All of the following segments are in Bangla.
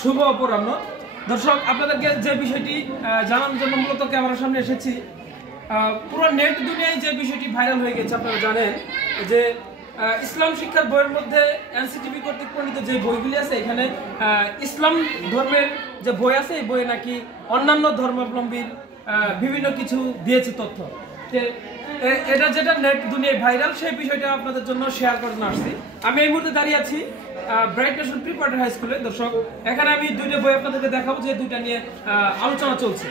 শুভ অপরাহ্ন দর্শক, আপনাদেরকে যে বিষয়টি জানানোর জন্য মূলত ক্যামেরার সামনে এসেছি, পুরো নেট দুনিয়ায় যে বিষয়টি ভাইরাল হয়ে গেছে আপনারা জানেন যে ইসলাম শিক্ষার বইয়ের মধ্যে এনসিটিভি কর্তৃক প্রণীত যে বইগুলি আছে, এখানে ইসলাম ধর্মের যে বই আছে এই বইয়ে নাকি অন্যান্য ধর্মাবলম্বীর বিভিন্ন কিছু দিয়েছে তথ্য। এটা যেটা নেট দুনিয়ায় ভাইরাল, সেই বিষয়টা আপনাদের জন্য শেয়ার করতে আসছি। আমি এই মুহূর্তে দাঁড়িয়ে আছি ব্রাইট ন্যাশন প্রিপারেটরি হাই স্কুলে। দর্শক, এখানে আমি দুইটা বই আপনাদেরকে দেখাবো যে দুইটা নিয়ে আলোচনা চলছে।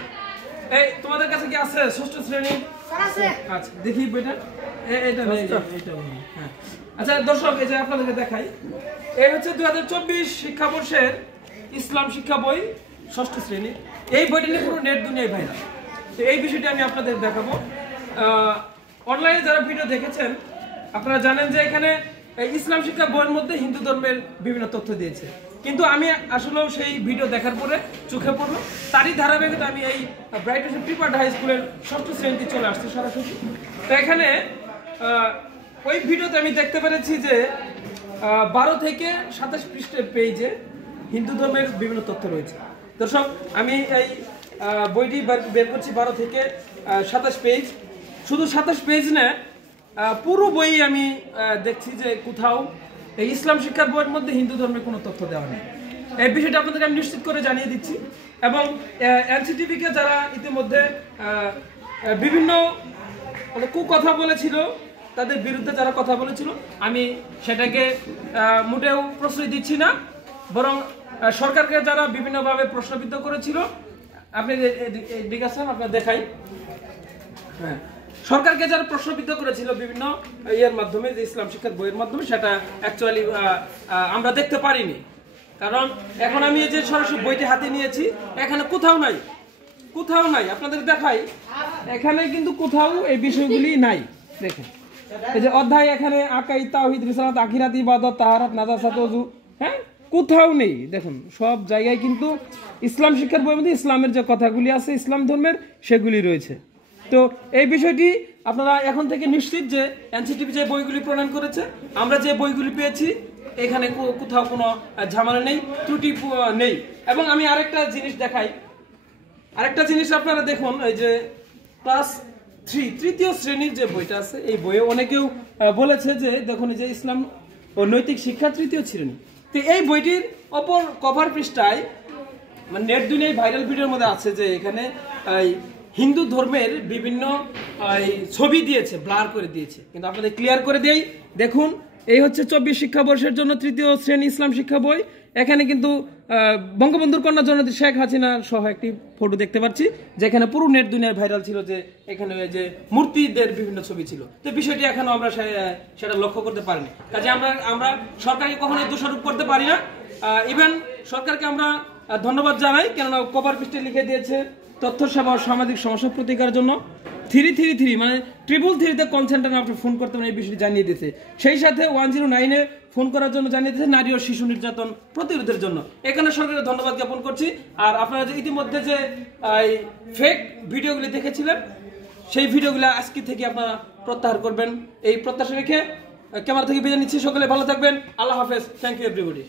এই তোমাদের কাছে কি আছে ষষ্ঠ শ্রেণী? আচ্ছা, দেখি বইটা। এটা হ্যাঁ, আচ্ছা দর্শক, এই যে আপনাদেরকে দেখাই, এই হচ্ছে 2024 শিক্ষাবর্ষের ইসলাম শিক্ষা বই ষষ্ঠ শ্রেণী। এই বইটা নিয়ে পুরো নেট দুনিয়ায় ভাইরাল। তো এই বিষয়টি আমি আপনাদের দেখাবো। অনলাইনে যারা ভিডিও দেখেছেন আপনারা জানেন যে এখানে ইসলাম শিক্ষা বইয়ের মধ্যে হিন্দু ধর্মের বিভিন্ন তথ্য দিয়েছে, কিন্তু আমি আসলেও সেই ভিডিও দেখার পরে চোখে পড়লো, তারই ধারাবাহিকতা আমি এই ব্রাইট ন্যাশন প্রিপারেটরি হাই স্কুলের ষষ্ঠ শ্রেণীতে চলে আসছি সরাসরি। তো এখানে ওই ভিডিওতে আমি দেখতে পেরেছি যে 12 থেকে 27 পৃষ্ঠার পেজে হিন্দু ধর্মের বিভিন্ন তথ্য রয়েছে। দর্শক, আমি এই বইটি বের করছি 12 থেকে 27 পেজ। শুধু 27 পেজ না, পুরো বই আমি দেখছি যে কোথাও এই ইসলাম শিক্ষার বইয়ের মধ্যে হিন্দু ধর্মের কোনো তথ্য দেওয়া নেই। এই বিষয়টা আপনাদেরকে আমি নিশ্চিত করে জানিয়ে দিচ্ছি। এবং এনসিটিভিকে যারা ইতিমধ্যে বিভিন্ন কুকথা বলেছিল, তাদের বিরুদ্ধে যারা কথা বলেছিল, আমি সেটাকে মোটেও প্রশ্রয় দিচ্ছি না, বরং সরকারকে যারা বিভিন্নভাবে প্রশ্নবিদ্ধ করেছিল, আপনি এদিকে আছেন, আপনার দেখাই। হ্যাঁ, সরকারকে যারা প্রশ্নবিদ্ধ করেছিল বিভিন্ন ইয়ের মাধ্যমে, যে ইসলাম শিক্ষার বইয়ের মাধ্যমে, সেটা অ্যাকচুয়ালি আমরা দেখতে পারিনি। কারণ এখন আমি এই যে সরাসরি বইটি হাতে নিয়েছি, এখানে কোথাও নাই, কোথাও নাই। আপনাদের দেখাই, এখানে কিন্তু কোথাও এই বিষয়গুলি নাই। দেখেন, এই যে অধ্যায়, এখানে আকাই, তাওহীদ, রিসালাত, আখিরাত, ইবাদত, তাহারাত, নাজাসাত, ওযু, হ্যাঁ, কোথাও নেই। দেখুন, সব জায়গায় কিন্তু ইসলাম শিক্ষার বইয়ের মধ্যে ইসলামের যে কথাগুলি আছে, ইসলাম ধর্মের, সেগুলি রয়েছে। তো এই বিষয়টি আপনারা এখন থেকে নিশ্চিত যে এনসিটিভি যে বইগুলি প্রণয়ন করেছে, আমরা যে বইগুলি পেয়েছি, এখানে কোথাও কোনো ঝামেলা নেই, ত্রুটি নেই। এবং আমি আরেকটা জিনিস দেখাই, আরেকটা জিনিস আপনারা দেখুন, এই যে ক্লাস 3 তৃতীয় শ্রেণীর যে বইটা আছে, এই বইয়ে অনেকেও বলেছে যে দেখুন, এই যে ইসলাম ও নৈতিক শিক্ষা তৃতীয় শ্রেণী। তো এই বইটির অপর কভার পৃষ্ঠায়, মানে নেট দুনিয়ায় ভাইরাল ভিডিওর মধ্যে আছে যে এখানে হিন্দু ধর্মের বিভিন্ন ছবি দিয়েছে, ব্লার করে দিয়েছে। কিন্তু আপনাদের ক্লিয়ার করে দেই, দেখুন, এই হচ্ছে 24 শিক্ষাবর্ষের জন্য তৃতীয় শ্রেণী ইসলাম শিক্ষা বই। এখানে কিন্তু বঙ্গবন্ধুর কন্যা জননেত্রী শেখ হাসিনার সহ একটি ফটো দেখতে পাচ্ছি, যেখানে পুরো নেট দুনিয়ায় ভাইরাল ছিল যে এখানে যে মূর্তিদের বিভিন্ন ছবি ছিল। তো বিষয়টি এখনো আমরা সেটা লক্ষ্য করতে পারিনি। কাজে আমরা সরকারকে কখনোই দোষারোপ করতে পারি না। ইভেন সরকারকে আমরা ধন্যবাদ জানাই, কেননা কভার পৃষ্ঠে লিখে দিয়েছে তথ্য সেবা ও সামাজিক সমস্যা প্রতিকারের জন্য 333, মানে 333-তে কল সেন্টারে আপনি ফোন করতে পারেন, এই বিষয়টি জানিয়ে দিয়েছে। সেই সাথে 109-এ ফোন করার জন্য জানিয়ে দিয়েছে নারী ও শিশু নির্যাতন প্রতিরোধের জন্য। এখানে সরকারের ধন্যবাদ জ্ঞাপন করছি। আর আপনারা যে ইতিমধ্যে যে ফেক ভিডিওগুলি দেখেছিলেন, সেই ভিডিওগুলো আজকে থেকে আপনারা প্রত্যাহার করবেন, এই প্রত্যাশা রেখে ক্যামেরা থেকে বিদায় নিচ্ছি। সকলে ভালো থাকবেন, আল্লাহ হাফেজ, থ্যাংক ইউ এভরিবডি।